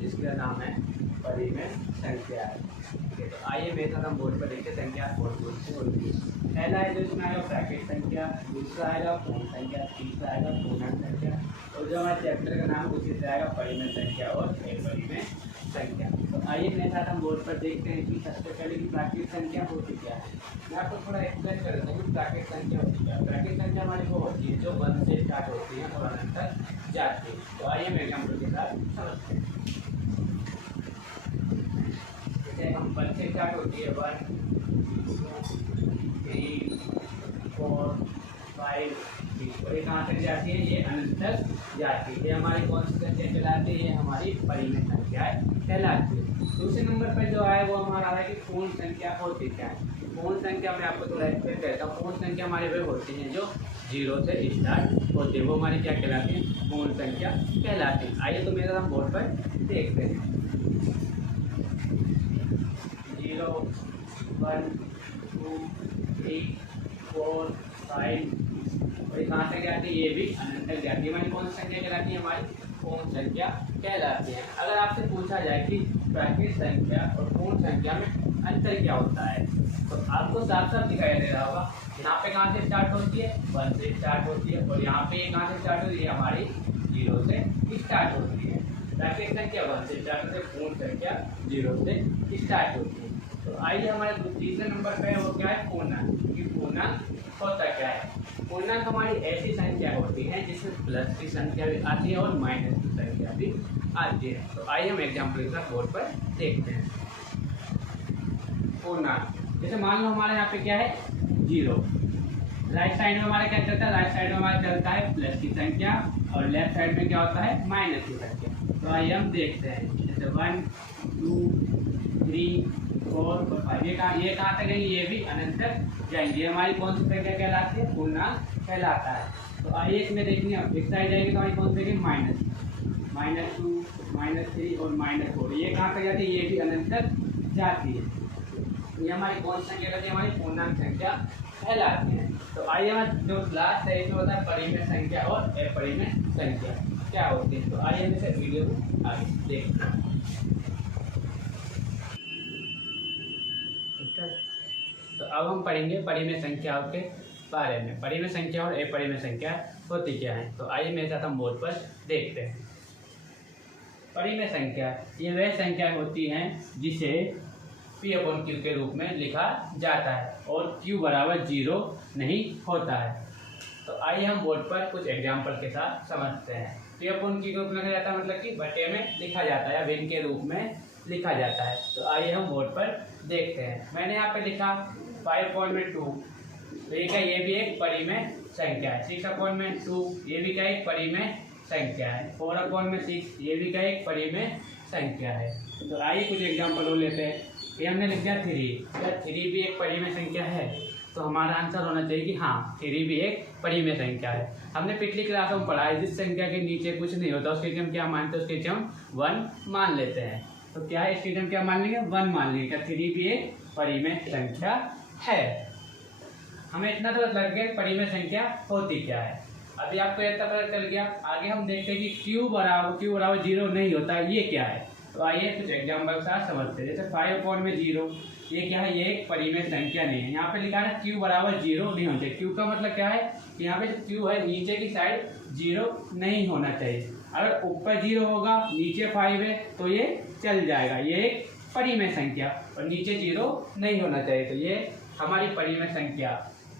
जिसका नाम है परिमेय संख्या है। ठीक है, तो आइए मेरे साथ हम बोर्ड पर देखते संख्या और बोलते होगी। पहला है जो इसमें आएगा ब्रैकेट संख्या, दूसरा आएगा पूर्ण संख्या, तीसरा आएगा पूर्णांक संख्या, और जो हमारे चैप्टर का नाम उसी से आएगा परिमेय संख्या और अपरिमेय संख्या। तो आइए मेरे साथ हम बोर्ड पर देखते हैं कि सबसे पहले की प्राकृतिक संख्या होती क्या है। मैं आपको थोड़ा एक्सप्लेन कर देता हूँ प्राकृतिक संख्या होती क्या है। प्राकृतिक संख्या हमारी वो होती है जो 1 से स्टार्ट होती है और अनंत तक जाती है। तो आइए मैं एग्जाम्पल के साथ समझते हैं। जैसे हम 1 से स्टार्ट होती है 1 2 3 4 5 6, और ये कहाँ तक जाती है, ये अनंत तक जाती है। ये हमारी कौन सी संख्या कहलाती है, ये हमारी परिमेय संख्या कहलाती है। दूसरे नंबर पर जो है वो हमारा है कि पूर्ण संख्या होती क्या है। पूर्ण संख्या में आपको थोड़ा एक्सप्लेन करता हूँ। पूर्ण संख्या हमारे वे होती हैं जो 0 से स्टार्ट होती है, वो हमारी क्या कहलाती है, पूर्ण संख्या कहलाती है। आइए तो मेरा हम बोर्ड पर देखते हैं। 0 1 2 3 4 5, और ये कहाँ तक जाती है, ये भी अनंत तक जाती है। हमारी कौन सी संख्या कहलाती है, हमारी पूर्ण संख्या कहलाती है। अगर आपसे पूछा जाए कि प्राकृतिक संख्या और पूर्ण संख्या में अंतर क्या होता है, तो आपको साफ साफ दिखाई दे रहा होगा। यहाँ पे कहाँ से स्टार्ट होती है, 1 से स्टार्ट होती है, और यहाँ पे कहाँ से स्टार्ट होती है, हमारी 0 से स्टार्ट होती है। प्राकृतिक संख्या 1 से स्टार्ट होती है, पूर्ण संख्या 0 से स्टार्ट होती है। तो आइए हमारे तीसरे नंबर पे वो क्या है, पूर्णांक। कि पूर्णांक होता क्या है। पूर्णांक हमारी ऐसी संख्या होती है जिसमें प्लस की संख्या भी आती है और माइनस की संख्या भी आती है। तो आइए हम एग्जाम्पल के साथ बोर्ड पर देखते हैं। पूर्णांक जैसे मान लो हमारे यहाँ पे क्या है, 0। राइट साइड में हमारा क्या चलता है, राइट साइड में हमारा चलता है प्लस की संख्या, और लेफ्ट साइड में क्या होता है, माइनस की संख्या। तो आइए हम देखते हैं। जैसे 1 2 3 4 5, ये कहाँ तक गई, ये भी अनंत तक जाएंगे। ये हमारी कौन सी संख्या कहलाती है, पूर्णांक कहलाता है। तो आइए इसमें देखेंगे, अब एक साइड जाएंगे तो हमारी कौन सी देखेंगे, -2 -3 और -4, ये कहाँ तक जाती है, ये भी अनंत तक जाती है। ये हमारी कौन सी संख्या कहती है, हमारी पूर्णांक संख्या कहलाती है। तो आइए हम जो लास्ट है इसमें होता है परिमेय संख्या और अपरिमेय संख्या क्या होती है। तो आइए हम इसे वीडियो को आगे देखते हैं। तो अब हम पढ़ेंगे परिमेय संख्याओं के बारे में। परिमेय संख्या और अपरिमेय संख्या होती क्या है। तो आइए मेरे साथ हम बोर्ड पर देखते हैं। परिमेय संख्या ये वह संख्या होती हैं जिसे P/Q के रूप में लिखा जाता है और Q बराबर 0 नहीं होता है। तो आइए हम बोर्ड पर कुछ एग्जाम्पल के साथ समझते हैं। P/Q के रूप में लिखा जाता है मतलब कि बटे में लिखा जाता है या भिन्न के रूप में लिखा जाता है। तो आइए हम बोर्ड पर देखते हैं। मैंने यहाँ पे लिखा 5/2, तो ये भी एक परिमेय संख्या है। 6/2 ये भी क्या एक परिमेय संख्या है। 4/6 ये भी क्या एक परिमेय संख्या है। तो आइए कुछ एग्जाम्पल हो लेते हैं। ये हमने लिख दिया 3, क्या 3 भी एक परिमेय संख्या है। तो हमारा आंसर होना चाहिए कि हाँ 3 भी एक परिमेय संख्या है। हमने पिछली क्लास में पढ़ा है जिस संख्या के नीचे कुछ नहीं होता उसके हम क्या मानते हैं, उसके हम 1 मान लेते हैं। तो क्या है, इसके हम क्या मान लेंगे, 1 मान लेंगे। क्या 3 भी एक परिमेय संख्या है। हमें इतना तो लग गया परिमेय संख्या होती क्या है। अभी आपको इतना पता चल गया। आगे हम देखते हैं कि Q बराबर 0 नहीं होता, ये क्या है। तो आइए कुछ एग्जाम्पल के साथ समझते हैं। जैसे 5/0 ये क्या है, ये एक परिमेय संख्या नहीं है। यहाँ पे लिखा है Q बराबर 0 नहीं होना चाहिए। Q का मतलब क्या है, यहाँ पे जो Q है नीचे की साइड 0 नहीं होना चाहिए। अगर ऊपर 0 होगा नीचे 5 है तो ये चल जाएगा, ये एक परिमेय संख्या, और नीचे 0 नहीं होना चाहिए। तो ये हमारी परिमेय संख्या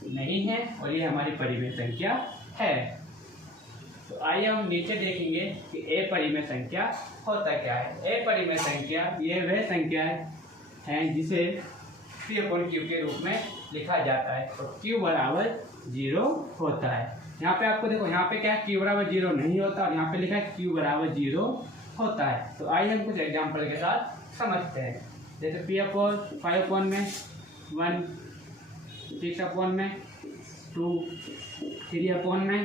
नहीं है और ये हमारी परिमेय संख्या है। तो आइए हम नीचे देखेंगे कि अपरिमेय संख्या होता क्या है। अपरिमेय संख्या ये वह संख्या है जिसे P/Q के रूप में लिखा जाता है। तो Q बराबर 0 होता है। यहाँ पे आपको देखो, यहाँ पे क्या है, Q बराबर 0 नहीं होता, और यहाँ पे लिखा है Q बराबर 0 होता है। तो आइए हम कुछ एग्जाम्पल के साथ समझते हैं। जैसे P/5 में 1, 6/2, 3/2,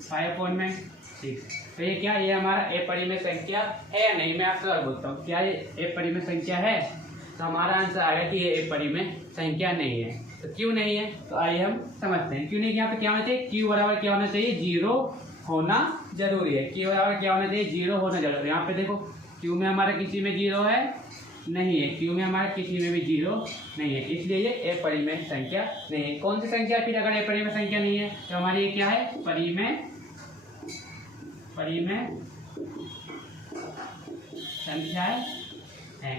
5/6। तो ये क्या, ये हमारा अपरिमेय संख्या है या नहीं। मैं आपसे और बोलता हूँ, क्या ये अपरिमेय संख्या है। तो हमारा आंसर आएगा कि ये अपरिमेय संख्या नहीं है। तो क्यों नहीं है, तो आइए हम समझते हैं। क्यों नहीं, यहाँ पे क्या होना चाहिए, Q बराबर क्या होना चाहिए, 0 होना जरूरी है। क्यू हमारा क्या होना चाहिए, 0 होना जरूरी है। यहाँ पे देखो क्यू में हमारा किसी में 0 है नहीं है, क्यू में हमारा किसी में भी 0 नहीं है, इसलिए ये अपरिमेय संख्या नहीं है। कौन सी संख्या फिर अगर अपरिमेय संख्या नहीं है तो हमारी ये क्या है, परिमेय संख्या है।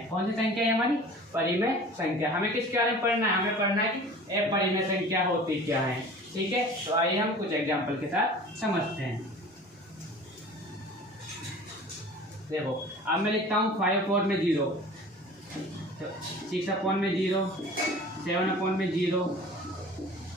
कौन सी संख्या है हमारी, परिमेय संख्या। हमें किसके बारे में पढ़ना है, हमें पढ़ना है कि अपरिमेय संख्या होती क्या है। ठीक है, तो आइए हम कुछ एग्जांपल के साथ समझते हैं। देखो अब मैं लिखता हूँ 5/0, 6/0, 7/0,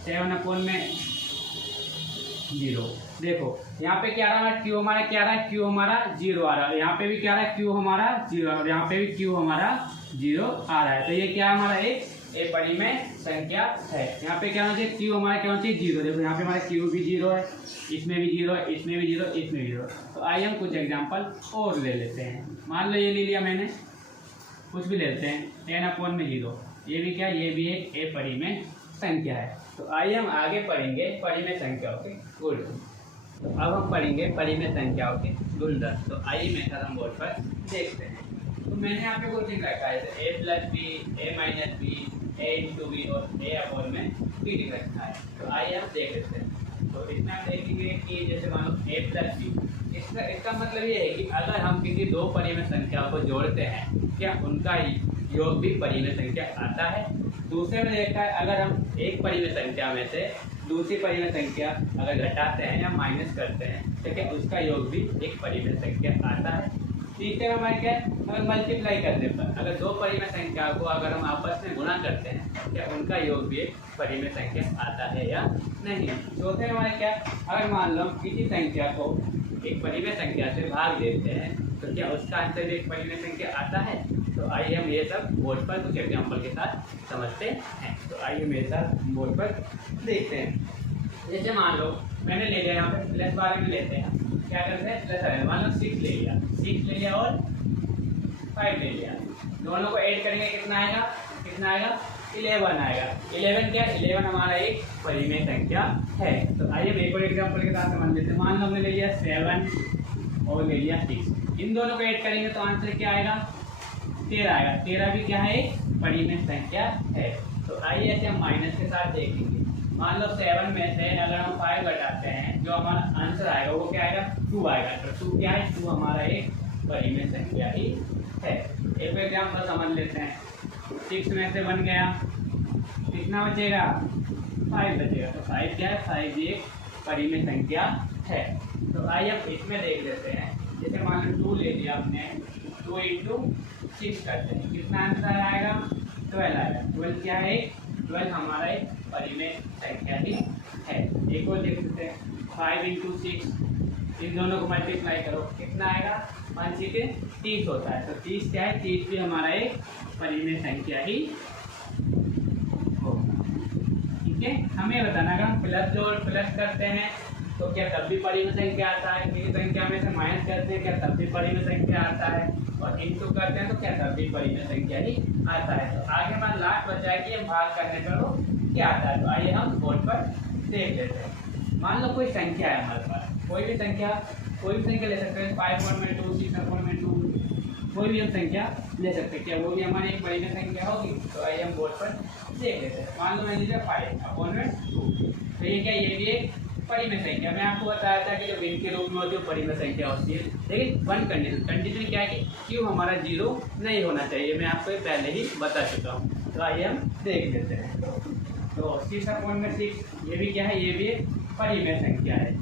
7/0। देखो यहाँ पे क्या रहा है, क्यू हमारा क्या रहा है, क्यू हमारा 0 आ रहा है। यहाँ पे भी क्या रहा है, क्यू हमारा 0 और यहाँ पे भी क्यू हमारा 0 आ रहा है। तो ये क्या हमारा एक अपरिमेय संख्या है। यहाँ पे क्या होना चाहिए, क्यू हमारा क्या होना चाहिए, 0। देखो यहाँ पे हमारा क्यू भी 0 है, इसमें भी 0 है, इसमें भी 0, इसमें भी 0। तो आइए हम कुछ एग्जांपल और ले लेते हैं। मान लो ये ले लिया मैंने, कुछ भी लेते हैं 10/0। ये भी क्या, ये भी एक अपरिमेय संख्या है। तो आइए हम आगे पढ़ेंगे परिमेय संख्याओं के गुण। तो अब हम पढ़ेंगे परिमेय संख्याओं के गुणधर्म। तो आइए मेथड हम बोर्ड पर देखते हैं। तो मैंने यहाँ पे कुछ लिख रखा है, a+b, a-b, a×b और a/b लिख रखा है। तो आइए हम देख लेते हैं। तो इसमें हम देखेंगे कि जैसे मान लो a+b, इसका मतलब ये है कि अगर हम किसी दो परिमेय संख्याओं को जोड़ते हैं, क्या उनका योग भी परिमेय संख्या आता है। दूसरे में देखा है, अगर हम एक परिमेय संख्या में से दूसरी परिमेय संख्या अगर घटाते हैं या माइनस करते हैं तो क्या उसका योग भी एक परिमेय संख्या आता है। तीसरे में हमारे क्या है, अगर मल्टीप्लाई करने पर अगर दो परिमेय संख्या को अगर हम आपस में गुणा करते हैं क्या उनका योग भी एक परिमेय संख्या आता है या नहीं। चौथे में हमारे क्या, अगर मान लो किसी संख्या को एक परिमेय संख्या से भाग देते हैं तो क्या उसका आंसर भी एक परिमेय संख्या आता है। तो आइए हम ये सब बोर्ड पर कुछ एग्जाम्पल के साथ समझते हैं। तो आइए मेरे साथ बोर्ड पर देखते हैं। जैसे मान लो मैंने ले लिया, यहाँ पे प्लस वाले में लेते हैं, क्या करते हैं प्लस वाले, मान लो 6 ले लिया और 5 ले लिया, दोनों को ऐड करेंगे कितना आएगा 11 आएगा। 11 क्या, 11 हमारा एक परिमेय संख्या है। तो आइए एक और एग्जाम्पल के साथ समझ लेते हैं। मान लो हमने ले लिया 7 और ले लिया 6, इन दोनों को ऐड करेंगे तो आंसर क्या आएगा 13 आएगा। 13 भी क्या है, एक परिमेय संख्या है। तो आइए ऐसे हम माइनस के साथ देखेंगे। मान लो 7 में से अगर हम 5 घटाते हैं जो हमारा आंसर आएगा वो क्या आएगा 2 आएगा। तो 2 क्या है, 2 हमारा एक परिमेय संख्या ही है। एक एग्जाम्पल समझ लेते हैं। 6 में से बन गया, कितना बचेगा 5 बचेगा। तो 5 क्या है, 5 भी एक परिमेय संख्या है। तो आइए हम इसमें देख लेते हैं। जैसे मान लो 2 ले लिया आपने, 2 × 6 करते हैं, कितना आंसर आएगा 12 आएगा। 12 क्या है, 12 हमारा एक परिमेय संख्या ही है। एक और देख सकते हैं 5 × 6, इन दोनों को मल्टीप्लाई करो कितना आएगा 5 × 30 होता है। तो 30 क्या है, 30 भी हमारा एक परिमेय संख्या ही होगा। ठीक है, हमें बताना अगर हम प्लस करते हैं तो क्या तब भी परिमेय संख्या आता है, किसी संख्या में से माइनस करते हैं क्या तब भी परिमेय संख्या आता है, और इनटू करते हैं तो क्या तब भी परिमेय संख्या ही आता है। तो आगे हमारा लास्ट बचा है कि हम भाग करने पर वो क्या आता है। तो आइए हम बोर्ड पर देख लेते हैं। मान लो कोई संख्या है हमारे पास, कोई भी संख्या ले सकते हैं, 5/2, 6/2, कोई भी हम संख्या ले सकते हैं, क्या वो भी हमारी एक परिमेय संख्या होगी। तो आइए हम बोर्ड पर देख लेते हैं। मान लो मैंने लिया 5/2, तो ये क्या, ये भी एक परिमेय संख्या। मैं आपको बताया था कि जो भिन्न के रूप में होती है परिमेय संख्या होती है, लेकिन वन कंडीशन क्या है कि क्यू हमारा 0 नहीं होना चाहिए। मैं आपको पहले ही बता चुका हूँ। तो आइए हम देख लेते हैं। तो 6/6 ये भी क्या है, ये भी एक परिमेय संख्या है।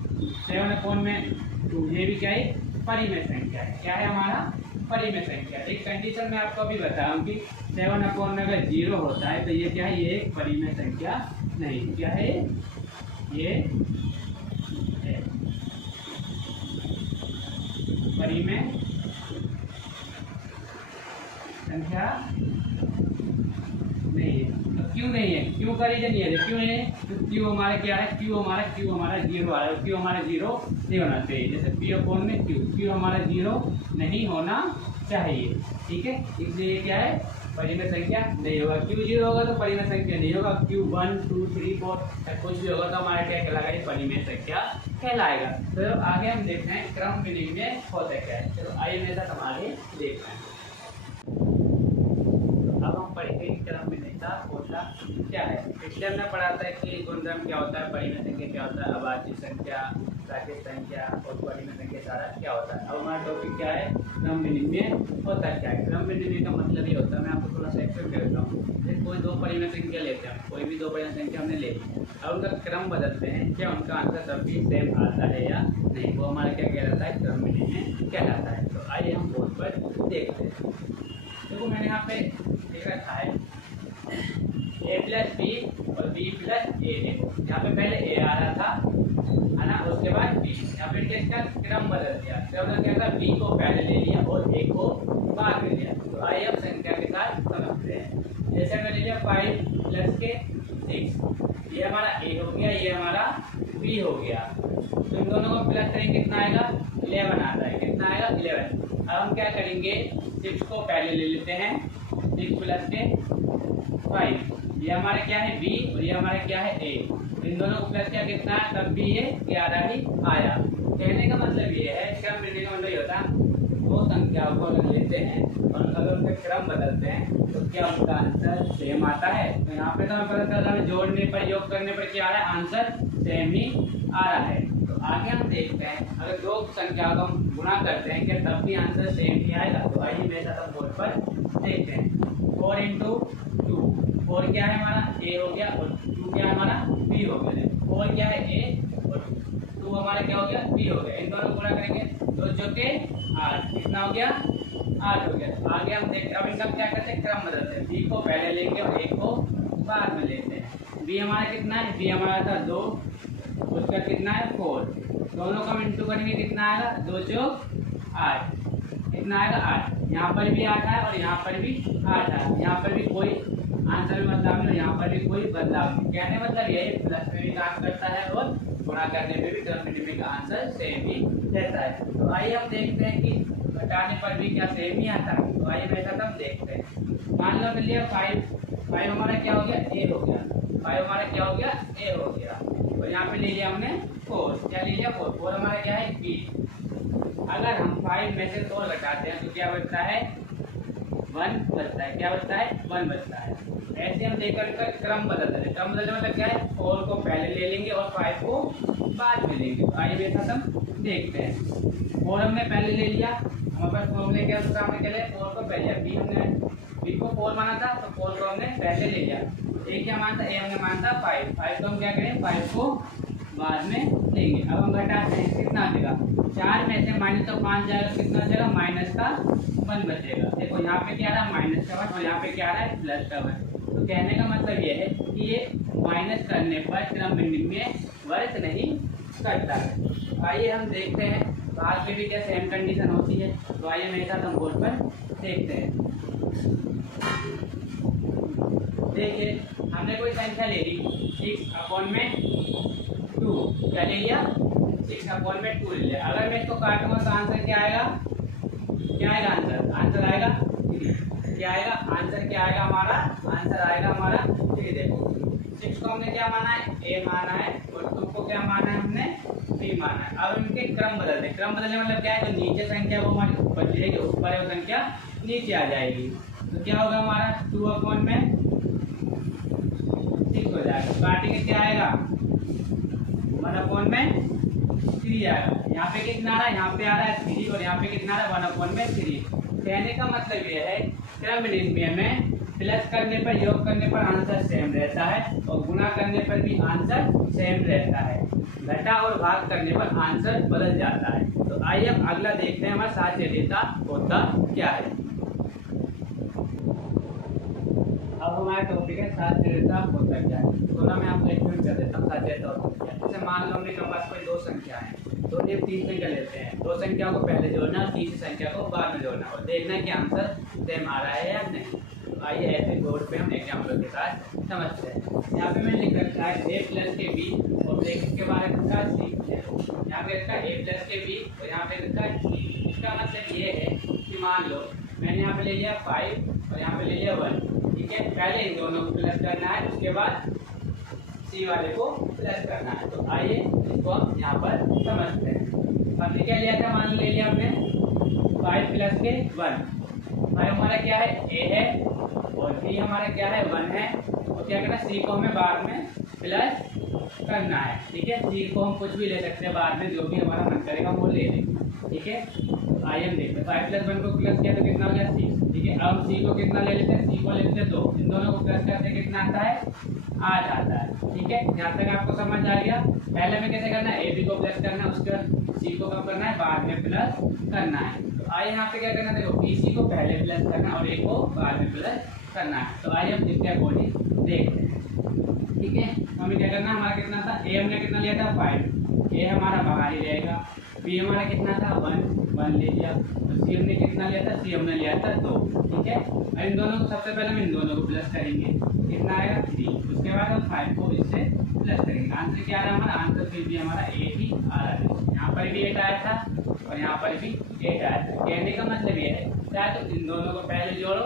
7/2 ये भी क्या है, परिमेय संख्या है। क्या है हमारा परिमेय संख्या। एक कंडीशन मैं आपको अभी बताऊँ कि 7/में अगर 0 होता है तो ये क्या है, ये एक परिमेय संख्या नहीं। क्या है, ये परिमेय संख्या नहीं है। तो क्यों नहीं है, क्यों का रीजन ये है, क्यों नहीं है, तो क्यू हमारा क्या है, क्यू हमारा 0 आ रहा है, क्यू हमारा 0 नहीं होना चाहिए। जैसे P/में क्यू हमारा 0 नहीं होना चाहिए। ठीक है, इसलिए क्या है परिमेय संख्या नहीं होगा। क्यू 0 होगा तो परिमेय संख्या नहीं होगा। क्यू 1 2 3 4 कुछ भी होगा तो हमारा क्या कहलाएगा, ये परिमेय संख्या कहलाएगा। तो आगे हम देखते हैं क्रम विनिमय होता क्या है। चलो आइए मेरे साथ हम आगे देखते हैं। अब हम पढ़ेंगे क्रम विनिमयता होता क्या है। पिछले हमने पढ़ा था कि गुणधर्म क्या होता है, परिमेय संख्या क्या होता है, अभाज्य संख्या, प्राकृत संख्या और परिमेय संख्या सारा क्या होता है। अब हमारा टॉपिक क्या है, क्रम विनिमय होता क्या है। क्रम विनिमय का मतलब ये होता है, मैं आपको थोड़ा सा एक्सप्लेन कर देता हूँ। जैसे कोई दो परिमेय संख्या लेते हैं, कोई भी दो परिमेय संख्या हमने ले ली, अब उनका क्रम बदलते हैं, क्या उनका आंसर तब भी सेम आता है या नहीं, वो हमारा क्या कहलाता है, क्रम विनिमय कहलाता है। तो आइए हम बोर्ड पर देखते हैं। देखो मैंने यहाँ पे लिख रखा है a प्लस बी और b प्लस ए। देखो यहाँ पे पहले a आ रहा था, है ना, उसके बाद b। यहाँ पे इसका क्रम बदल दिया। क्रम बदल क्या था, b को पहले ले लिया और a को बाद में लिया। तो आइए अब संख्या के साथ समझते हैं। जैसे हमने ले लिया 5 प्लस के 6, ये हमारा a हो गया, ये हमारा b हो गया। तो इन दोनों को प्लस करेंगे, कितना आएगा, 11 आता है। कितना आएगा, 11। अब हम क्या करेंगे, 6 को पहले ले लेते हैं, 6 प्लस के 5, ये हमारे क्या है b और ये हमारे क्या है a। इन दोनों को प्लस किया, कितना है, तब भी ये 11 ही आया। कहने का मतलब ये है, क्रम विनिमय का मतलब ये होता है दो संख्याओं को अगर लेते हैं और अगर उनका क्रम बदलते हैं तो क्या उनका आंसर सेम आता है। तो यहाँ पे तो हमें पता चल रहा है जोड़ने पर, योग करने पर क्या आ रहा है, आंसर सेम ही आ रहा है। तो आगे हम देखते हैं, अगर दो संख्याओं को हम गुणा करते हैं क्या तब भी आंसर सेम ही आएगा। तो आइए मेरे साथ हम बोर्ड पर देखते हैं। 4 × 2, 4 क्या है हमारा, a हो गया और 2 क्या है हमारा b हो गया। 4 क्या है a और 2 हमारा क्या हो गया, b हो गया। इन दोनों को गुणा करेंगे, 2 चौके 8, कितना हो गया, 8 हो गया। आगे हम देखते हैं, अब इनका क्या करते हैं, क्रम बदलते हैं। b को पहले लेंगे और a को बाद में लेते हैं। b हमारा कितना है, b हमारा था 2, उसका कितना है 4, दोनों का हम इंटू करेंगे, कितना आएगा, 2 चौक 8, कितना आएगा 8। यहाँ पर भी 8 है और यहाँ पर भी 8 है। यहाँ पर भी कोई आंसर में बदलाव नहीं, यहाँ पर भी कोई बदलाव नहीं। कहने मतलब ये प्लस में भी काम करता है और गुणा करने में भी क्रम विनिमय का आंसर सेम ही रहता है। तो आइए हम देखते हैं कि घटाने पर भी क्या सेम ही आता है। तो आइए मेरे साथ हम देखते हैं। मान लो लिया 5 हमारा क्या हो गया, a हो गया। 5 हमारा क्या हो गया, a हो गया। और यहाँ पे ले लिया हमने 4, क्या ले लिया 4 हमारा क्या है b। अगर हम 5 में से 4 घटाते हैं तो क्या बचता है, 1 बचता है। क्या बचता है, 1 बचता है। ऐसे हम देखकर इसका क्रम बदलते हैं। क्रम बदलने मतलब क्या है, 4 को पहले ले लेंगे और 5 को बाद में लेंगे। तो आइए मेरे साथ हम देखते हैं। 4 हमने पहले ले लिया, हमारे पास फॉर्मूले क्या है, सामने चले 4 को पहले, b को 4 माना था तो 4 को हमने पहले ले लिया। a क्या मानता, a हमने मानता 5 को हम क्या करें, 5 को बाद में लेंगे। अब हम घटाते हैं, कितना देगा, 4 में से माइनस का 5 जाएगा, कितना जाएगा, माइनस का 1 बचेगा। देखो यहाँ पे क्या आ रहा है, माइनस का 1 और यहाँ पे क्या आ रहा है, प्लस का 1। तो कहने का मतलब ये है कि ये माइनस करने पर क्रम विनिमय वर्क नहीं करता है। आइए हम देखते हैं बाद में भी क्या सेम कंडीशन होती है। तो आइए मेरे साथ हम बोर्ड पर देखते हैं। देखिए हमने कोई संख्या ले ली 6/2, क्या ले लिया, 6/2 ले लिया। अगर मैं इसको काटूंगा तो आंसर क्या आएगा, क्या आएगा, आंसर आएगा 3। क्या आएगा, आंसर क्या आएगा हमारा, आंसर आएगा हमारा 3। देखो 6 को हमने क्या माना है, a माना है और 2 को क्या माना है, हमने b माना है। अब इनके क्रम बदलते, क्रम बदलने मतलब क्या है, तो नीचे संख्या वो हमारी ऊपर चलेगी, ऊपर है वो संख्या नीचे आ जाएगी। तो क्या होगा हमारा 2/6 हो जाएगा। काटेंगे क्या आएगा, 1/3 आएगा। यहाँ पे कितना आ रहा है, यहाँ पे आ रहा है 3 और यहाँ पे कितना आ रहा है 1/3। कहने का मतलब ये है क्रम विनिमय में प्लस करने पर, योग करने पर आंसर सेम रहता है और गुणा करने पर भी आंसर सेम रहता है। घटा और भाग करने पर आंसर बदल जाता है। तो आइए अब अगला देखते हैं हमारा साध्यता होता क्या है। अब हमारा टॉपिक है साध्यता होता क्या है। तो ना मैं आपको एक्सप्लेन कर देता हूँ साध्यता होता क्या है। जैसे मान लो हमने हमारे पास 2 संख्या है, तो ये 3 संख्या लेते हैं, 2 संख्या को पहले जोड़ना और 3 संख्या को बाद में जोड़ना और देखना है कि आंसर सेम आ रहा है या नहीं। तो आइए ऐसे बोर्ड पे हम एग्जाम्पल के साथ समझते हैं। यहाँ पे मैंने लिख रखा है a प्लस के b और इसके बाद रखा है c। यहाँ पे रखा है a प्लस के b और यहाँ पे रखा है c। इसका मतलब ये है कि मान लो मैंने यहाँ पे ले लिया 5 और यहाँ पे ले लिया 1। ठीक है, पहले इन दोनों को प्लस करना है, उसके बाद सी वाले को प्लस करना है। तो आइए इसको हम यहाँ पर समझते हैं। हमने क्या लिया था, मान ले लिया हमने 5 प्लस के 1। 5 हमारा क्या है, ए है, और बी हमारा क्या है, 1 है। और क्या करना, सी को हमें बाद में प्लस करना है। ठीक है, सी को हम कुछ भी ले सकते हैं बाद में, जो भी हमारा मन करेगा वो ले लेंगे। ठीक है, आइए हम देखते हैं 5 प्लस 1 को प्लस किया तो कितना हो गया 6। ठीक है, अब हम सी को कितना ले लेते हैं, सी को ले लेते हैं 2। इन दोनों को प्लस करते कितना आता है, 8 आता है। ठीक है, यहाँ तक आपको समझ आ गया। पहले में कैसे करना है, ए बी को प्लस करना है, उसके बाद सी को कब करना है, बाद में प्लस करना है। तो आइए यहाँ पे क्या करना है, देखो बी सी को पहले प्लस करना और ए को बाद में प्लस करना है। तो आइए हम इसके अकॉर्डिंग देखते हैं। ठीक है, हमें क्या करना, हमारा कितना था, ए हमने कितना लिया था 5, ए हमारा बाहर ही रहेगा। बी हमारा कितना था 1 ले लिया। और सी हमने कितना लिया था, सी हमने लिया था 2। ठीक है, अब इन दोनों को सबसे पहले हम इन दोनों को प्लस करेंगे, कितना आएगा 3। उसके बाद हम 5 को इससे प्लस करेंगे। आंसर क्या आ रहा है हमारा, आंसर फिर भी हमारा 8 ही आ रहा है। यहाँ पर भी 8 आया था और यहाँ पर भी 8 आया था। कहने का मतलब ये है, चाहे तो इन दोनों को पहले जोड़ो,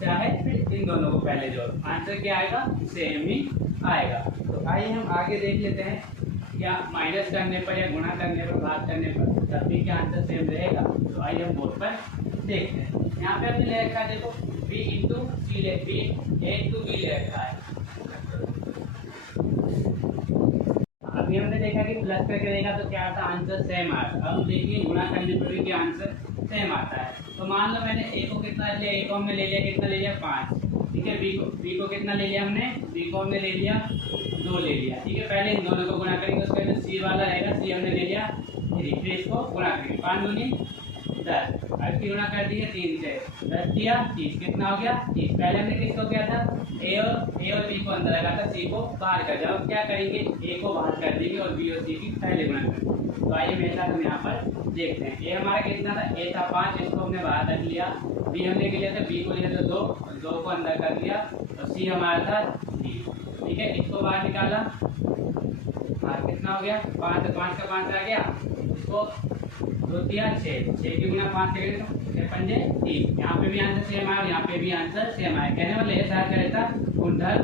चाहे फिर इन दोनों को पहले जोड़ो, आंसर क्या आएगा, सेम ही आएगा। तो आइए हम आगे देख लेते हैं, या माइनस करने पर या गुणा करने पर, भाग करने पर तब भी क्या आंसर सेम रहेगा। तो आइए हम बोर्ड पर देखते हैं। यहाँ पे हमने ले रखा है, देखो b इंटू सी ले, b a इंटू b ले रखा है। अभी हमने देखा कि प्लस करके देगा तो क्या आता है, आंसर सेम आता है। अब देखिए गुणा करने पर भी क्या आंसर सेम आता है। तो मान लो मैंने a को कितना लिया, a को हमने ले लिया, कितना ले लिया 5। ठीक है, b को कितना ले लिया हमने, b को हमने ले लिया 2 ले लिया। ठीक है, पहले इन दोनों को गुणा करेंगे, उसके बाद सी वाला रहेगा, सी हमने ले लिया 3, फिर इसको गुणा करेंगे, 5 दूनी 10। अब की गुणा कर दिए 3 से, 10 किया 30, कितना हो गया 30। पहले हमने किसको किया था, ए और बी को अंदर लगा था, सी को बाहर कर दिया। अब क्या करेंगे, ए को बाहर कर देंगे और बी और सी की पहले गुणा करेंगे। तो आइए मेरे साथ हम यहाँ पर देखते हैं। ए हमारा कितना था, ए था 5, इसको हमने बाहर रख लिया। बी हमने लिया था, बी को लिया था 2, और 2 को अंदर कर दिया। और सी हमारा था 3। ठीक है, इसको बाहर निकाला, कितना हो गया 5, तो 5 का 5 आ गया, इसको 2 दिया 6, 6 की गुणा 5 करेंगे तो 6 पंजे 30। यहाँ पे भी आंसर सेम आया और यहाँ पे भी आंसर सेम आया। कहने वाले ऐसा रहता गुणधर,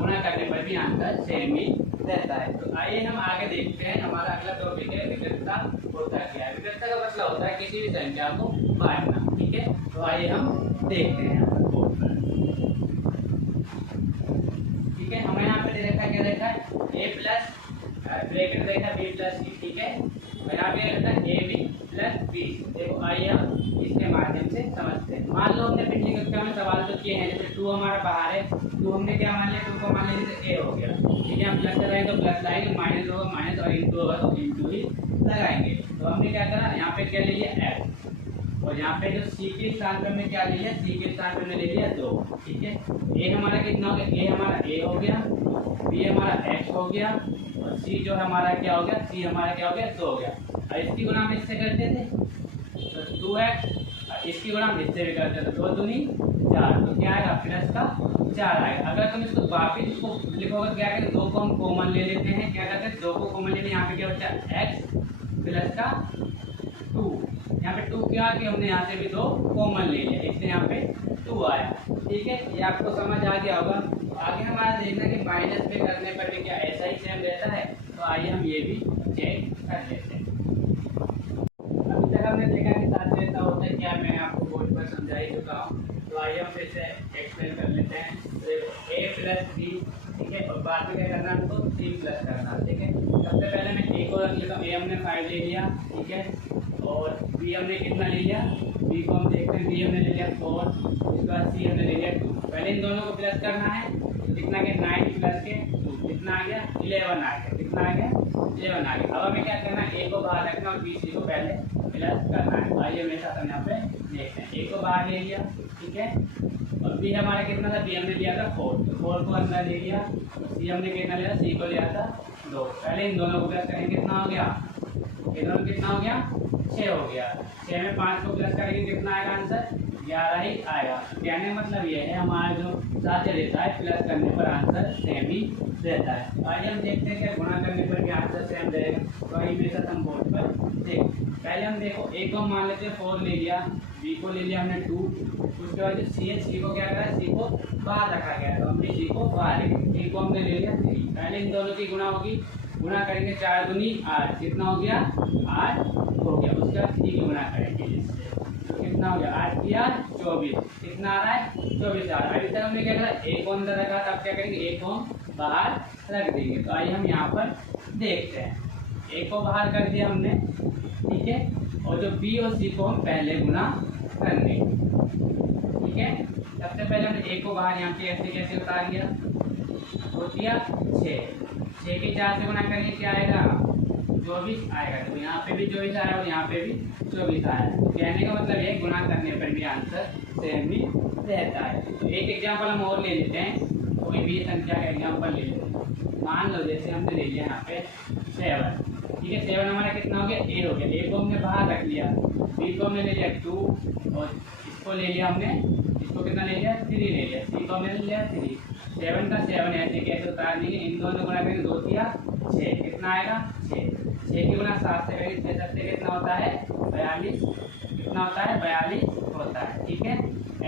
गुणा करने पर भी आंसर सेम ही रहता है। तो आइए हम आगे देखते हैं। हमारा अगला टॉपिक है विविधता होता क्या है। विविधता का मतलब होता है किसी भी संख्या को बांटना। ठीक है, तो आइए हम देखते हैं। ठीक है, हमें यहाँ पे दे रखा है, क्या देखा है, a प्लस ब्रैकेट देखा b प्लस c। ठीक है, और यहाँ पे रहता है a b प्लस b। देखो आइए हम इसके माध्यम से समझते हैं। मान लो हमने पिछली कक्षा में सवाल तो किए हैं, जैसे 2 हमारा बाहर है, 2 हमने क्या मान लिया, 2 को मान लिया जैसे a हो गया। ठीक है, हम प्लस कराएंगे तो प्लस लाएंगे, माइनस होगा माइनस, और इंटू होगा तो इंटू ही लगाएंगे। तो हमने क्या करा, यहाँ पे क्या ले लिया f, और यहाँ पे जो c के स्थान पे हमने क्या ले लिया, c के स्थान पे हमने ले लिया 2। ठीक है, a हमारा कितना हो गया, a हमारा a हो गया, b हमारा x हो गया, और c जो हमारा क्या हो गया, c हमारा क्या हो गया 2 हो गया। और इसकी गुणा हम इससे करते थे तो 2x, इसकी गुणा हम इससे भी करते थे, 2 दूनी 4, तो क्या आएगा प्लस का 4 आएगा। अगर तुम इसको वापिस इसको लिखोगे क्या करें, 2 को हम कॉमन ले लेते हैं, क्या करते हैं 2 को कॉमन लेते हैं, यहाँ पे क्या बचा x प्लस का 2। यहाँ पे 2 क्या कि हमने यहाँ से भी 2 कॉमन ले लिया, इसलिए यहाँ पे 2 आया। ठीक है, ये आपको समझ आ गया होगा। आगे हमारा देखना कि माइनस पे करने पर भी क्या ऐसा ही सेम रहता है। तो आइए हम ये भी चेक कर लेते हैं। अभी तक हमने देखा कि साथ रहता होता है क्या, मैं आपको बोर्ड पर समझा ही चुका हूँ। तो आइए हम फिर से एक्सप्लेन कर लेते हैं। तो a प्लस b, ठीक है, और बाद में क्या करना है, हमको c प्लस करना है। ठीक है, सबसे पहले मैं a को रख लेता हूँ, a हमने 5 ले लिया। ठीक है, और b हमने कितना ले लिया, b को हम देखते हैं, b हमने ले लिया 4, उसके बाद c हमने ले लिया 2। पहले इन दोनों को प्लस करना है, तो कितना गया 9 प्लस के 2, कितना आ गया 11 आ गया, कितना आ गया 11 आ गया। अब हमें क्या करना है, a को बाहर रखना और b c को पहले प्लस करना है। आइए मेरे साथ हम यहाँ पे देखते हैं। a को बाहर ले लिया, ठीक है, और b हमारा कितना था, b हमने लिया था 4, तो 4 को अंदर ले लिया। c हमने कितना लिया, c को लिया था 2। पहले इन दोनों को प्लस करेंगे, कितना हो गया, ये दोनों कितना हो गया 6 हो गया। 6 में 5 को प्लस करेंगे, कितना आएगा आंसर 11 ही आएगा। कहने मतलब ये है हमारा जो साथ रहता है प्लस करने पर आंसर सेम ही रहता है। आइए हम देखते हैं कि गुणा करने पर भी आंसर सेम रहेगा। तो आइए मेरे साथ हम बोर्ड पर देख, पहले हम देखो a को हम मान लेते हैं 4 ले लिया, b को ले लिया हमने 2, उसके उसके बाद जो सी है, सी को क्या करा, सी को बाहर रखा गया, तो हमने सी को बाहर लिखा, सी को हमने ले लिया 3। पहले इन दोनों की गुणा होगी, गुणा करेंगे 4 दूनी 8, कितना हो गया 8 हो गया। उसके बाद 3 की गुणा करेंगे इससे, तो कितना हो गया 8 किया 24, कितना आ रहा है 24 आ रहा है। अभी तक हमने क्या करा, एक को अंदर रखा था, अब क्या करेंगे एक को बाहर रख देंगे। तो आइए हम यहाँ पर देखते हैं, एक को बाहर कर दिया हमने, ठीक है, और जो बी और सी को हम पहले गुणा कर देंगे, ठीक है। सबसे पहले हमने एक को बाहर यहाँ पे ऐसे कैसे उतार दिया, हो दिया 6 की 4 से गुणा करेंगे क्या आएगा 24 आएगा। तो यहाँ पे भी 24 आया और यहाँ पे भी 24 आया। तो कहने का मतलब ये गुणा करने पर भी आंसर सेम ही रहता है। तो एक एग्जाम्पल हम और ले लेते हैं, कोई भी संख्या का एग्जाम्पल ले लेते हैं। मान लो जैसे हमने ले लिया यहाँ पे 7, ठीक है, 7 हमारा कितना हो गया ए हो गया, ए को हमने बाहर रख लिया, बी को हमने ले लिया 2 और इसको ले लिया हमने, इसको कितना ले लिया 3 ले लिया, सी को हमने ले लिया 3। 7 का 7 ऐसे कैसे उतार देंगे, इन दोनों गुणा करेंगे 2 या 6, कितना आएगा 6 की गुणा 7 से करेंगे, 6 से कितना होता है 42, कितना होता है 42 होता है, ठीक है।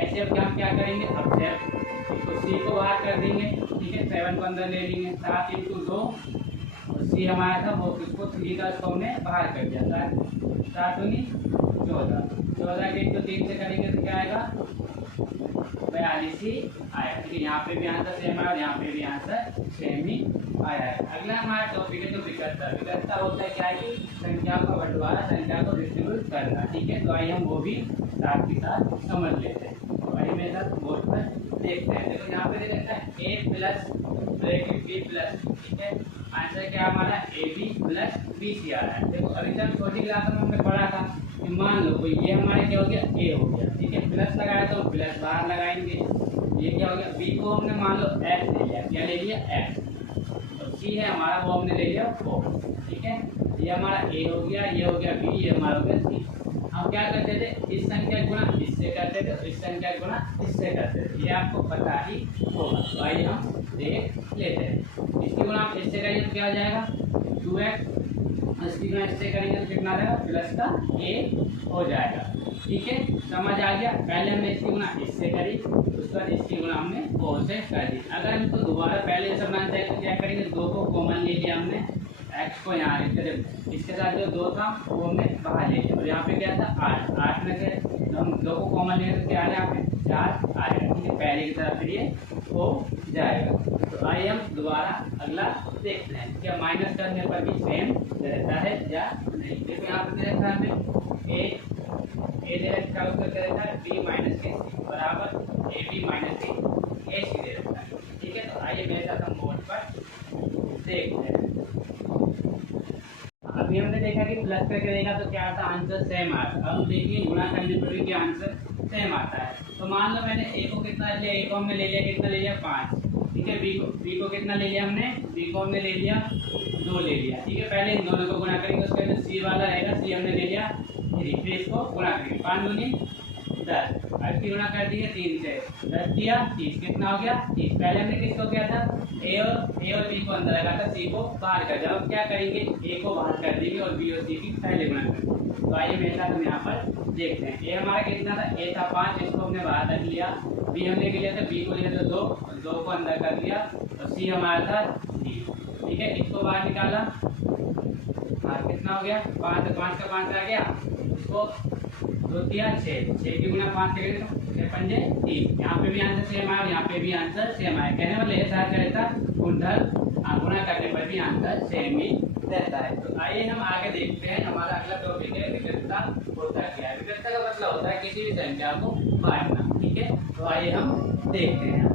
ऐसे अब हम क्या करेंगे, अब इसको सी को बाहर कर देंगे, ठीक है, 7 को अंदर ले लेंगे, 7 × 2 और सी हमारा था वो, इसको 3 का इसको हमने बाहर कर दिया, 7 दूनी 14, 14 के 3 से करेंगे तो क्या आएगा 42 ही आया, ठीक है। यहाँ पे भी आंसर सेम आया और यहाँ पे भी आंसर सेम ही आया है। अगला हमारा टॉपिक है तो विकर्ता। विकर्ता होता है क्या है कि संख्याओं का बंटवारा, संख्या को डिस्ट्रीब्यूट करना, ठीक है। तो आइए हम वो भी साथ के साथ समझ लेते हैं। तो आइए मेरे साथ बोर्ड पर देखते हैं। देखो यहाँ पे दे रखा है A plus bracket B plus, ठीक है, आंसर क्या हमारा A B plus B C आ रहा है। देखो अभी तक छोटी क्लास में हमने पढ़ा था कि मान लो कोई ये हमारे क्या हो गया ए हो गया, ठीक है, प्लस लगाया तो प्लस बाहर लगाएंगे, ये क्या हो गया बी को हमने मान लो एक्स ले लिया, क्या ले लिया एक्स, और सी है हमारा वो हमने ले लिया 4, ठीक है। ये हमारा ए हो गया, ये हो गया बी, ये हमारा हो गया सी। हम क्या करते थे, इस संख्या गुणा इससे करते थे, इस संख्या गुणा इससे करते थे, ये आपको पता ही होगा। तो आइए हम देख लेते हैं। इसकी गुणा आप इससे करेंगे तो क्या हो जाएगा 2x, इसकी गुणा इससे करेंगे तो कितना रहेगा प्लस का a हो जाएगा, ठीक है, समझ आ गया। पहले हमने इसकी गुणा इससे करी, उसके बाद इसकी गुणा हमने 4 से कर दी। अगर हमको दोबारा पहले से बनाना चाहिए तो क्या करेंगे, 2 को कॉमन ले लिया हमने, x को यहाँ इसके साथ जो 2 था वो हमने बाहर ले लिया, और यहाँ पे क्या था 8 में से हम 2 को कॉमन लेंगे तो क्या आ रहा है यहाँ पे 4 आएगा, ठीक है, पहले की तरह फिर ये हो जाएगा। तो आइए हम दोबारा अगला देखते हैं, क्या माइनस करने पर भी सेम रहता है या नहीं। देखो यहाँ पे दे रखा है हमें ए दे रखा है, उसका दे रखा है बी माइनस के सी बराबर ए बी माइनस के ए सी दे रखा है, ठीक है। तो आइए मेरे साथ हम बोर्ड पर देखते हैं। अभी हमने देखा कि प्लस करके देखा तो क्या आता आंसर सेम आता है। अब देखिए गुणा करने पर भी क्या आंसर सेम आता है। तो मान लो मैंने ए को कितना लिया, ए को हमने ले लिया, कितना ले लिया 5, ठीक है। बी को कितना ले लिया हमने, बी को हमने ले लिया 2 ले लिया, ठीक है। पहले इन दोनों को गुणा करेंगे, उसके बाद सी वाला रहेगा, सी हमने ले लिया 3, फिर इसको गुणा करेंगे 5 दूनी 10, अब की गुणा कर दिए 3 से, 10 दिया 30, कितना हो गया 30। पहले हमने किसको किया था ए और बी को अंदर लगा था, सी को बाहर कर दिया। अब क्या करेंगे ए को बाहर कर देंगे और बी और सी की पहले गुणा करेंगे। तो आइए मेरे साथ हम यहाँ पर देखते हैं। ए हमारा कितना था, ए था 5, इसको हमने बाहर रख लिया, बी हमने लिया था, बी को लिया था 2 और 2 को अंदर कर दिया, और सी हमारा था 3, ठीक है। इसको बाहर निकाला, कितना हो गया 5 का 5 आ गया, इसको 2 दिया 6, 6 की गुणा 5 से करें तो 6 पंजे 30। यहाँ पे भी आंसर सेम आया और यहाँ पे भी आंसर सेम आया। कहने वाले ऐसा रहता कुंडल गुणा करने पर भी आंसर सेम ही रहता है। तो आइए हम आगे देखते हैं। हमारा अगला टॉपिक है विकर्ता होता क्या है। विकर्ता का मतलब होता है किसी भी संख्या को बांटना, ठीक है। तो आइए हम देखते हैं।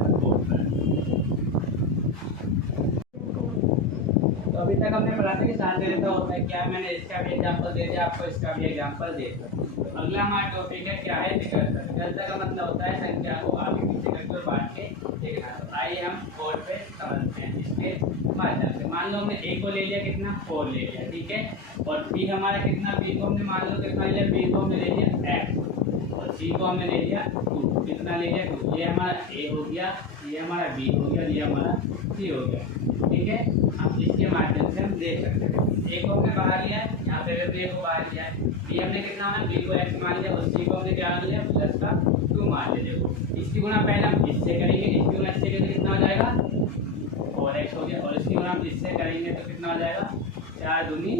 तो अभी तक हमने पढ़ा था कि साधारणता होता है क्या, मैंने इसका भी एग्जांपल दे दिया आपको, इसका भी एग्जांपल दे दिया। तो अगला हमारा टॉपिक है क्या है विकर्ता। विकर्ता का मतलब होता है संख्या को आगे पीछे करके बांट के देखना। तो आइए हम बोर्ड पे समझते हैं इसके माध्यम से। मान लो हमने ए को ले लिया कितना 4 ले लिया, ठीक है, और बी हमारा कितना, बी को हमने मान लो कितना लिया, बी को हमने ले लिया x और सी को हमने ले लिया 2, कितना ले लिया 2। ये हमारा ए हो गया, ये हमारा बी हो गया, ये हमारा सी हो गया, ठीक है। अब इसके माध्यम से हम देख सकते हैं ए को हमने बाहर लिया है, यहाँ पे बी को बाहर लिया है, बी हमने कितना है, बी को x मान लिया और सी को हमने क्या लिया प्लस का 2 2 मान ले। देखो इसकी गुणा पहले हम इससे करेंगे, इसकी गुणा इससे करेंगे कितना हो जाएगा 4x हो गया, और इसकी गुणा हम इससे करेंगे तो कितना हो जाएगा 4 दूनी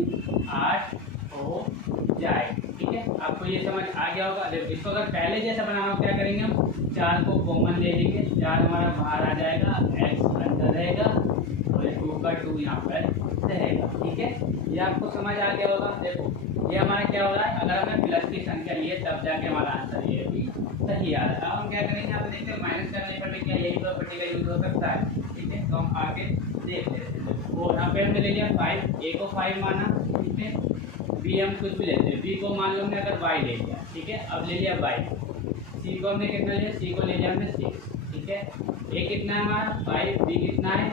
8 हो जाएगा। ठीक है, आपको ये समझ आ गया होगा। देखो इसको अगर पहले जैसा बनाना हो क्या करेंगे हम 4 को कॉमन ले लेंगे, 4 हमारा बाहर आ जाएगा, x अंदर रहेगा और 2 का 2 यहाँ पर रहेगा। ठीक है, ये आपको समझ आ गया होगा। देखो ये हमारा क्या हो रहा है, अगर हमें प्लस की संख्या लिए तब जाके हमारा आंसर ये भी सही आ रहा है। अब हम क्या करेंगे, आप देखते हैं माइनस करने पर भी क्या यही प्रॉपर्टी का यूज हो सकता है। ठीक है, तो हम आगे देख लेते हैं। वो यहाँ पे हमने ले लिया 5, a को 5 माना, ठीक है, b हम कुछ भी लेते हैं, b को मान लो हमने अगर y ले लिया। ठीक है, अब ले लिया y, c को हमने कितना लिया, c को ले लिया हमने 6। ठीक है, a कितना है हमारा 5, b कितना है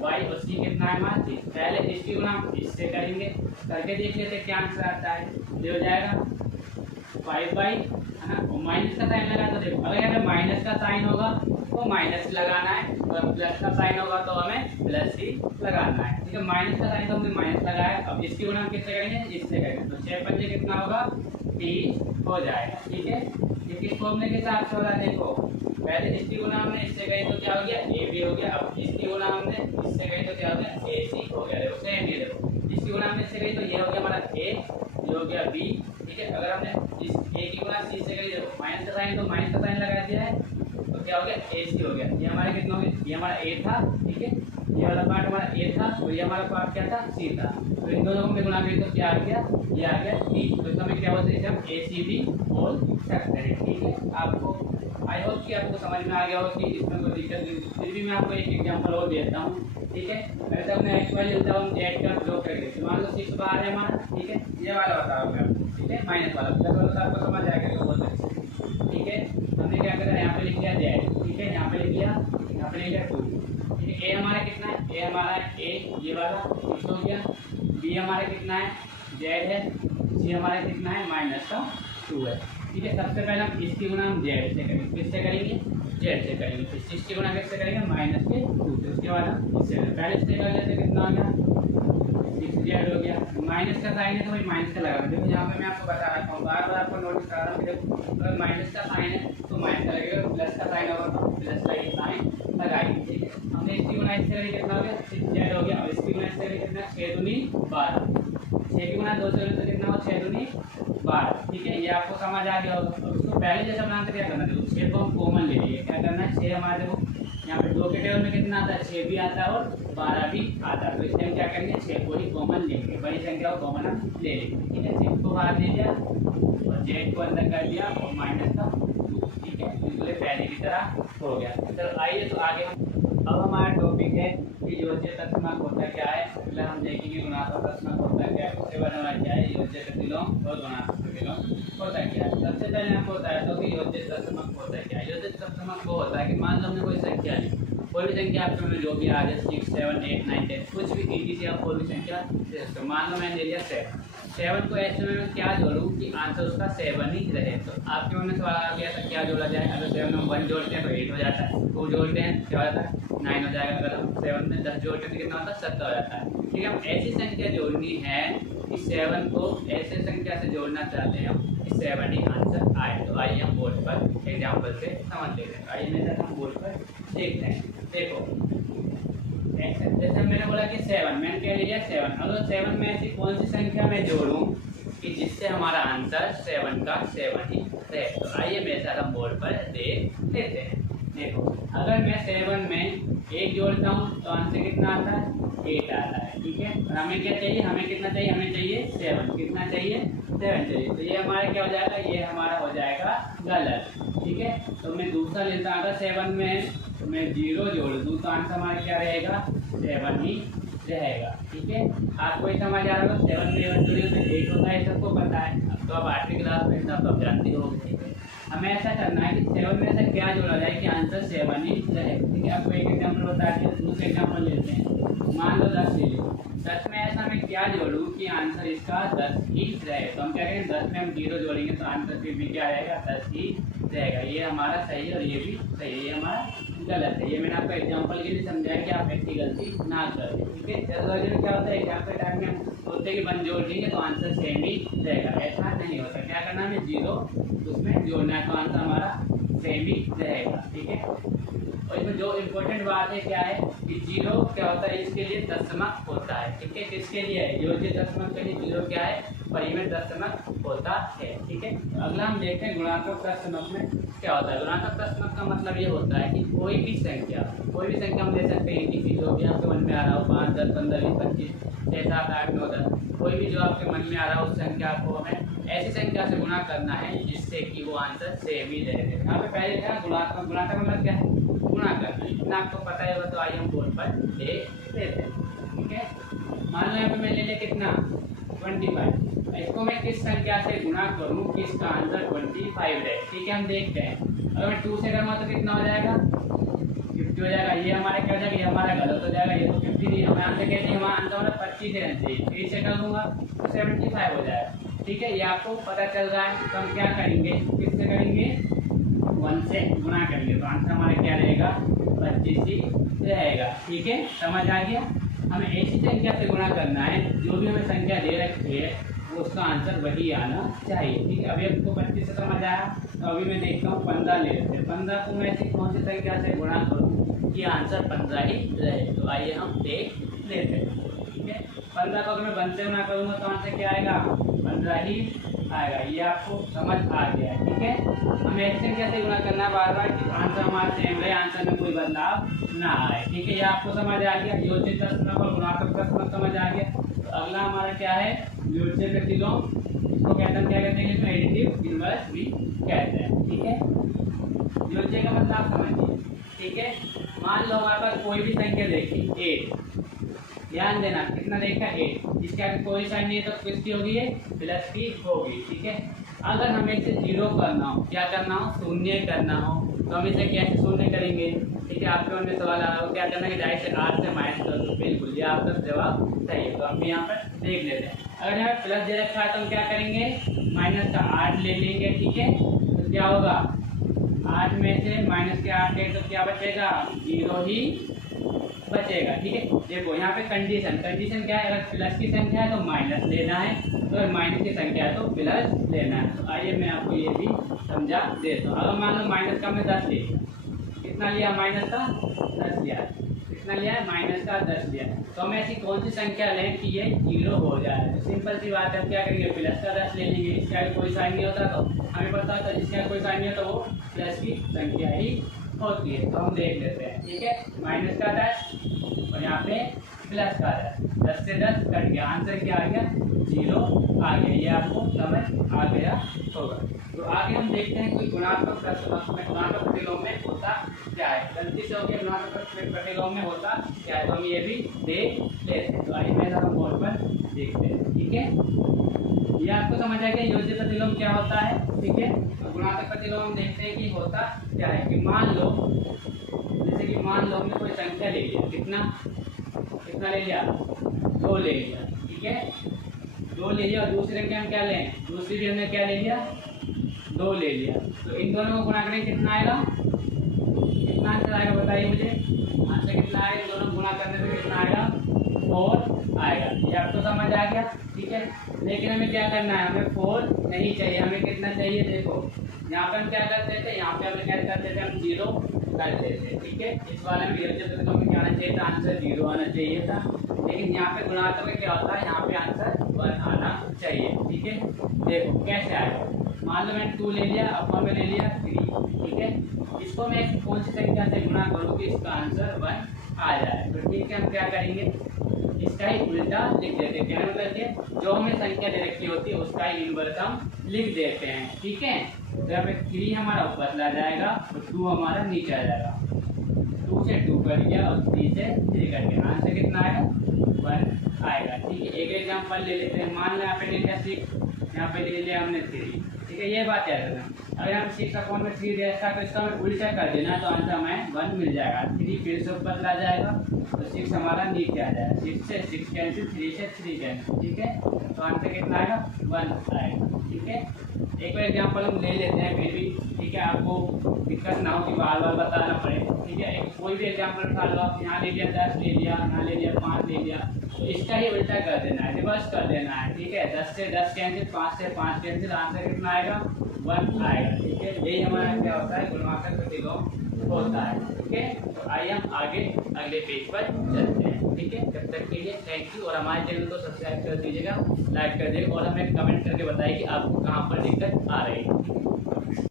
y और c कितना है हमारा 6। पहले इसकी गुणा हम इससे करेंगे, करके देख लेते हैं क्या आंसर आता है। ये हो जाएगा 5 है ना, और माइनस का साइन लगा। तो देखो अगर यहाँ पे माइनस का साइन होगा तो माइनस लगाना है, और प्लस का साइन होगा तो हमें प्लस ही लगाना है। ठीक है, माइनस का साइन तो हमने माइनस लगाया। अब इसकी गुणा हम किससे करेंगे, इससे करेंगे, तो 6 पंजे कितना होगा 30 हो जाएगा। ठीक है, ये किस फॉर्मूले के हिसाब से हो रहा है। देखो पहले इसकी गुणा हमने इससे करी तो क्या हो गया ए बी हो गया, अब इसकी गुणा हमने इससे करी तो क्या हो गया ए सी हो गया। देखो सेम ये, देखो इसकी गुणा हमने इससे करी तो ये हो गया हमारा ए, ये हो गया बी। ठीक है, अगर हमने इस ए की गुणा सी से करी, देखो माइनस का साइन तो माइनस का साइन लगा दिया है तो क्या हो गया ए सी हो गया। ये हमारे कितना हो गया, ये हमारा ए था। ठीक है, ये वाला पार्ट हमारा ए था और ये हमारा पार्ट क्या था सी था। तो इन दोनों को गुणा करें तो क्या आ गया, ये आ गया सी। तो इसमें हमें क्या बोलते हैं, हम ए सी भी बोल सकते हैं। ठीक है, आपको आई होप कि आपको समझ में आ गया हो कि इसमें कोई दिक्कत नहीं। फिर भी मैं आपको एक एग्जांपल और देता हूँ। ठीक है, वैसे हमने एक्स वाई लेता हूँ, जेड का प्रयोग करके मान लो 6 बाहर है हमारा। ठीक है, ये वाला बताओ मैं, ठीक है, माइनस वाला प्लस वाला तो आपको समझ आएगा तो बहुत अच्छे। ठीक है, हमने क्या करा, यहाँ पे लिख लिया जेड। ठीक है, यहाँ पे लिख लिया, यहाँ पे लिख लिया 2। ठीक है, ए हमारा कितना है, ए हमारा ए ये वाला 6 हो गया। बी हमारा कितना है जेड है, सी हमारा कितना है माइनस का 2 है। ठीक है, सबसे पहले हम इसकी गुणा हम जेड से करेंगे, किससे करेंगे जेड से करेंगे, फिर 6 की गुणा किससे करेंगे माइनस के 2 से। उसके बाद हम इससे पहले इससे कर लेते कितना हो गया 6 जेड हो गया। माइनस का साइन है तो भाई माइनस का लगा। देखो यहाँ पे मैं आपको बता रहा हूँ, बार बार आपको नोटिस करा रहा हूँ। देखो अगर माइनस का साइन है तो माइनस का लगेगा, प्लस का साइन होगा तो प्लस का ही साइन लगाएंगे। ठीक है, हमने इसकी गुणा इससे करेंगे कितना हो गया 6 जेड हो गया, और इसकी गुणा इससे करेंगे कितना 6 दूनी 12, 6 की गुणा 2 से तो कितना हो 6 दूनी 12। ठीक है, ये आपको समझ आ गया होगा। अब उसको पहले जैसा बनाते क्या करना है, देखो 6 को हम कॉमन ले लिए, क्या करना है 6 हमारे देखो यहाँ पे 2 के टेबल में कितना आता है 6 भी आता है और 12 भी आता है। तो इसलिए हम क्या करेंगे 6 को ही कॉमन लेंगे, बड़ी संख्या को कॉमन हम ले लेंगे। ठीक है, 6 को बाहर ले लिया और जेड को अंदर कर दिया और माइनस का 2। ठीक है, बिल्कुल पहले की तरह हो गया। चलो आइए तो आगे हम, अब हमारा टॉपिक है कि योज्य तत्समक होता क्या है। पहले हम देखेंगे गुणात्मक तत्समक होता क्या है, उसके बाद हमारा क्या है योज्य प्रतिलोम और गुणात्मक प्रतिलोम होता क्या है। सबसे पहले आपको बताया था कि योज्य तत्समक होता क्या है। योज्य तत्समक वो होता है कि मान लो हमने कोई संख्या ली, कोई भी संख्या आपके में जो भी आ जाए 6 7 8 9 10 कुछ भी ईजी से आप कोई भी संख्या दे सकते हो। मान लो मैंने ले लिया 7 को ऐसे में मैं क्या जोड़ूँ कि आंसर उसका 7 ही रहे। तो आपके मन में सवाल आ गया था क्या जोड़ा जाए। अगर 7 में 1 जोड़ते हैं तो 8 हो जाता है, 2 जोड़ते हैं क्या हो जाता है 9 हो जाएगा। अगर हम 7 में 10 जोड़ते हैं तो कितना होता है 17 हो जाता है। ठीक है, हम ऐसी संख्या जोड़नी है कि 7 को ऐसे संख्या से जोड़ना चाहते हैं कि 7 ही आंसर आए। तो आइए हम बोर्ड पर एग्जाम्पल से समझ लेते हैं। आइए मेरे साथ हम बोर्ड पर देखते हैं। देखो जैसे मैंने बोला कि 7, मैंने क्या लिया 7। अगर 7 में ऐसी कौन सी संख्या मैं जोड़ूं कि जिससे हमारा आंसर 7 का 7 ही रहे। तो आइए मेरे साथ हम बोर्ड पर देख लेते हैं। देखो अगर मैं 7 में 1 जोड़ता हूँ तो आंसर कितना आता है 8 आता है। ठीक है, और हमें क्या चाहिए, हमें कितना चाहिए, हमें चाहिए 7। कितना चाहिए 7 चाहिए। तो ये हमारा क्या हो जाएगा, ये हमारा हो जाएगा गलत। ठीक है, तो मैं दूसरा लेता हूँ, अगर 7 में तो मैं 0 जोड़ दूँ तो आंसर हमारा क्या रहेगा 7 ही रहेगा। ठीक है, आपको ये समझ आ रहा होगा 7 में 1 जोड़िए तो 8 होता है, सबको पता है। अब तो आप 8वीं क्लास में सब तो जानते हो। ठीक है, हमें ऐसा करना है कि 7 में ऐसा क्या जोड़ा जाए कि आंसर 7 ही रहे। ठीक है, आपको एक एग्जाम्पल बता दिया, दूसरे एग्जाम्पल लेते हैं। मान लो 10 ले लो, 10 में ऐसा मैं क्या जोड़ूँ कि आंसर इसका 10 ही रहे। तो हम क्या करेंगे 10 में हम 0 जोड़ेंगे तो आंसर फिर भी क्या रहेगा 10 ही रहेगा। ये हमारा सही है और ये भी सही है, ये हमारा गलत है। ये मैंने आपको एग्जाम्पल के लिए समझाया कि आप ऐसी गलती ना करें। ठीक है, जल्दबाजी में क्या होता है एग्जाम्पल टाइम में हम सोचते हैं कि 1 जोड़ देंगे तो आंसर सेम ही रहेगा, ऐसा नहीं होता। क्या करना है हमें 0 उसमें जोड़ना है तो आंसर हमारा सेम ही रहेगा। ठीक है, और इसमें जो इम्पोर्टेंट बात है क्या है कि जीरो क्या होता है, इसके लिए दशमक होता है। ठीक है, किसके लिए है, योज्य दशमक के लिए जीरो क्या है, परिमेय दशमक होता है। ठीक है, अगला हम देखते हैं गुणात्मक दशमक में क्या होता है। गुणात्मक दशमक का मतलब ये होता है कि कोई भी संख्या हम ले सकते हैं, किसी जो भी आपके मन में आ रहा हो, 5, 10, 15, 20, 25, 6, 7, 8, 9, 10, कोई भी जो आपके मन में आ रहा हो उस संख्या को हमें ऐसी संख्या से गुणा करना है जिससे कि वो आंसर सेम ही रहे। यहाँ पे पहले था गुणात्मक, गुणात्मक मतलब क्या है, गुणा करना। इतना आपको पता है, तो आइए हम बोर्ड पर देख लेते हैं। ठीक है, मान लो यहाँ पे मैं ले लिया कितना 25, इसको मैं किस संख्या से गुणा करूँ कि इसका आंसर 25 रहे। ठीक है, हम देखते हैं। अगर मैं 2 से करूँगा तो कितना हो जाएगा, 50 हो जाएगा। ये हमारा क्या हो जाएगा, ये हमारा गलत हो जाएगा, ये तो 50 नहीं, हमें आंसर कहते हैं, हमारा आंसर होना 25 रहना चाहिए। 3 से कर दूंगा तो 75 हो जाएगा। ठीक है, ये आपको पता चल रहा है। तो हम क्या करेंगे, किससे करेंगे, 1 से गुणा करेंगे, तो आंसर हमारा क्या रहेगा, 25 ही रहेगा। ठीक है, समझ आ गया। हमें ऐसी संख्या से गुणा करना है, जो भी हमें संख्या दे रखी है उसका आंसर वही आना चाहिए। ठीक है, अभी आपको 25 से समझ आया, तो अभी मैं देखता हूँ 15 ले लेते हैं। 15 को मैं ऐसी कौन सी संख्या से गुणा करूँ कि आंसर 15 ही रहे। तो आइए हम देख लेते हैं। ठीक है, 15 को अगर मैं 1 से गुणा करूँगा तो आंसर क्या आएगा, 15 ही आएगा। ये आपको समझ आ गया। ठीक है, हमें ऐसी संख्या से गुणा करना बार बार कि आंसर हमारा सेम रहे, आंसर में कोई बदलाव ना आए। ठीक है, ये आपको समझ आ गया। योज्य दशमलव और गुणात्मक दशमलव समझ आ गया। तो अगला हमारा क्या है, योज्य प्रतिलोम, इसको कहते हैं, क्या कहते हैं, इसमें एडिटिव इनवर्स भी कहते हैं। ठीक है, योज्य का मतलब आप समझिए। ठीक है, मान लो हमारे पास कोई भी संख्या देखी 8, ध्यान देना कितना देखा 8, इसके आगे कोई साइन नहीं है तो किसकी होगी, ये प्लस की होगी। ठीक है, अगर हमें इसे 0 करना हो, क्या करना हो, शून्य करना हो, तो हम इसे कैसे शून्य करेंगे। ठीक है, आपके मन में सवाल आ रहा हो क्या करना है, डायरेक्ट से 8 से माइनस कर दो। बिल्कुल, ये आपका जवाब सही है। तो हम यहाँ पर देख लेते हैं। अगर हमें प्लस दे रखा है तो हम क्या करेंगे, माइनस का 8 ले लेंगे। ठीक है, तो क्या होगा, 8 में से माइनस के 8 है तो क्या बचेगा, 0 ही बचेगा। ठीक है, देखो यहाँ पे कंडीशन क्या है, अगर प्लस की संख्या है तो माइनस लेना है, तो अगर माइनस की संख्या है तो प्लस लेना है। तो आइए मैं आपको ये भी समझा देता हूँ। अगर मान लो माइनस का हमने 10 लिया, कितना लिया, माइनस का 10 लिया, कितना लिया है, माइनस का 10 लिया, तो हम ऐसी कौन सी संख्या लें कि ये 0 हो जाए। तो सिंपल सी बात है, हम क्या करेंगे, प्लस का 10 ले लेंगे। इसका कोई साइन नहीं होता तो हमें पता था, जिसका कोई साइन नहीं होता वो प्लस की संख्या ही होती है। तो हम देख लेते हैं। ठीक है, माइनस का 10 और यहाँ पे प्लस का 10 से 10 कट गया, आंसर क्या आ गया, 0 आ गया। ये आपको समझ आ गया होगा। तो आगे हम देखते हैं कोई गुणात्मक प्रतिलोम में होता क्या है। गलती से हो गया, गुणात्मक प्रतिलोम में होता क्या है, तो हम ये भी देख लेते हैं। तो आइए मैं हम बोर्ड पर देखते हैं। ठीक है, ये आपको समझ आ गया योज्य प्रतिलोम क्या होता है। ठीक है, तो गुणात्मक प्रतिलोम हम देखते हैं कि होता क्या है। कि मान लो, जैसे कि मान लो हमने कोई संख्या ले लिया, कितना ले लिया, 2 ले लिया। ठीक है, 2 ले लिया, और दूसरी संख्या हम क्या लें, दूसरी भी हमने क्या ले लिया, 2 ले लिया। तो इन दोनों को गुणा करेंगे, कितना आएगा, कितना आंसर आएगा बताइए मुझे, आंसर कितना आएगा, दोनों गुणा करने से कितना आएगा, 4 आएगा। ये आपको समझ आ गया। ठीक है, लेकिन हमें क्या करना है, हमें 4 नहीं चाहिए, हमें कितना चाहिए, देखो यहाँ पे हम क्या करते थे, यहाँ पे हम क्या करते थे, हम 0 करते थे। ठीक है, इस वाले में योज्य प्रतिलोम में क्या आना चाहिए था, आंसर 0 आना चाहिए था, लेकिन यहाँ पे गुणात्मक में क्या होता है, यहाँ पे आंसर 1 आना चाहिए। ठीक है, देखो कैसे आएगा, मान लो मैंने 2 ले लिया, अब मैं ले लिया 3। ठीक है, इसको मैं कौन सी संख्या से गुणा करूँ कि इसका आंसर 1 आ जाए। तो ठीक है, हम क्या करेंगे, इसका ही उल्टा लिख देते हैं। क्या मतलब, जो हमें संख्या दे रखी होती है उसका ही इनवर्स हम लिख देते हैं। ठीक है, तो यहाँ पे 3 हमारा ऊपर चला जाएगा और 2 हमारा नीचे आ जाएगा। 2 से 2 कर दिया और 3 से 3 कर दिया, आंसर कितना आएगा, 1 आएगा। ठीक है, एक एग्जाम्पल ले लेते हैं। मान लो यहाँ पे ले लिया 6, यहाँ पे ले लिया हमने 3। ठीक है, ये बात याद रखना। अगर यहाँ पे 6/3 रहता तो इसका हमें उल्टा कर देना, तो आंसर हमें 1 मिल जाएगा। 3 फिर से ऊपर चला जाएगा तो 6 हमारा नीचे आ जाएगा। 6 से 6 कैंसिल, 3 से 3 कैंसिल। ठीक है, तो आंसर कितना आएगा, 1 आएगा। ठीक है, एक और एग्जाम्पल हम ले लेते हैं फिर भी। ठीक है, आपको दिक्कत ना हो कि बार बार बताना पड़े। ठीक है, कोई भी एग्जाम्पल उठा लो, आप यहाँ ले लिया 10 ले लिया, यहाँ ले लिया 5 ले लिया, तो इसका ही उल्टा कर देना है, रिवर्स कर देना है। ठीक है, 10 से 10 कैंसिल, 5 से 5 कैंसिल, आंसर कितना आएगा, 1 आएगा। ठीक है, यही हमारा क्या होता है, गुणवाचक प्रतिलोम होता है। ठीक है, तो आइए हम आगे अगले पेज पर चलते हैं। ठीक है, जब तक के लिए थैंक यू, और हमारे चैनल को सब्सक्राइब कर दीजिएगा, लाइक कर दीजिएगा, और हमें कमेंट करके बताइए कि आपको कहाँ पर दिक्कत आ रही है।